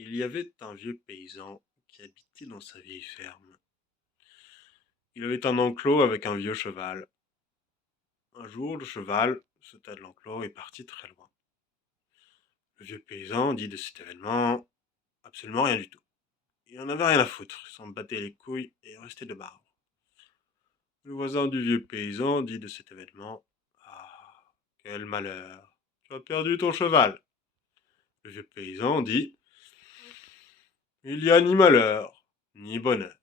Il y avait un vieux paysan qui habitait dans sa vieille ferme. Il avait un enclos avec un vieux cheval. Un jour, le cheval sauta de l'enclos et partit très loin. Le vieux paysan dit de cet événement absolument rien du tout. Il en avait rien à foutre, il s'en battait les couilles et restait de marbre. Le voisin du vieux paysan dit de cet événement: Ah, quel malheur, tu as perdu ton cheval. Le vieux paysan dit: Il n'y a ni malheur, ni bonheur.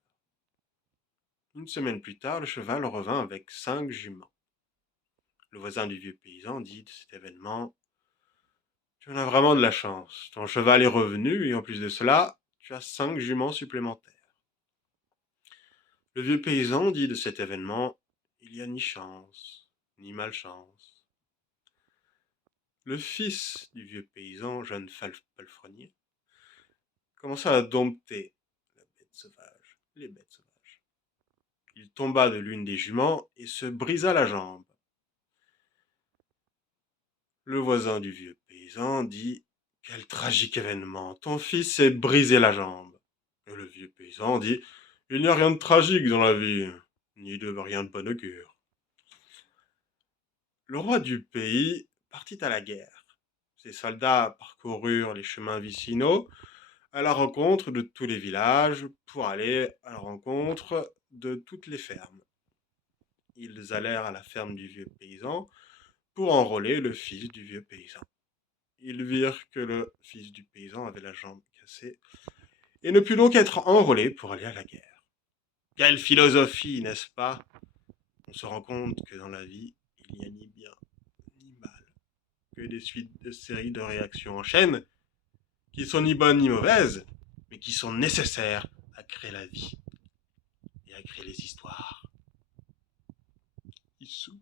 Une semaine plus tard, le cheval revint avec 5 juments. Le voisin du vieux paysan dit de cet événement: Tu en as vraiment de la chance. Ton cheval est revenu et en plus de cela, tu as 5 juments supplémentaires. Le vieux paysan dit de cet événement: Il n'y a ni chance, ni malchance. Le fils du vieux paysan, jeune palefrenier, commença à dompter les bêtes sauvages. Il tomba de l'une des juments et se brisa la jambe. Le voisin du vieux paysan dit: Quel tragique événement, ton fils s'est brisé la jambe. Et le vieux paysan dit: Il n'y a rien de tragique dans la vie, ni de rien de bon augure. Le roi du pays partit à la guerre. Ses soldats parcoururent les chemins vicinaux à la rencontre de tous les villages pour aller à la rencontre de toutes les fermes. Ils allèrent à la ferme du vieux paysan pour enrôler le fils du vieux paysan. Ils virent que le fils du paysan avait la jambe cassée et ne put donc être enrôlé pour aller à la guerre. Quelle philosophie, n'est-ce pas? On se rend compte que dans la vie, il n'y a ni bien ni mal, que des suites de séries de réactions en chaîne qui sont ni bonnes ni mauvaises, mais qui sont nécessaires à créer la vie et à créer les histoires. Issou.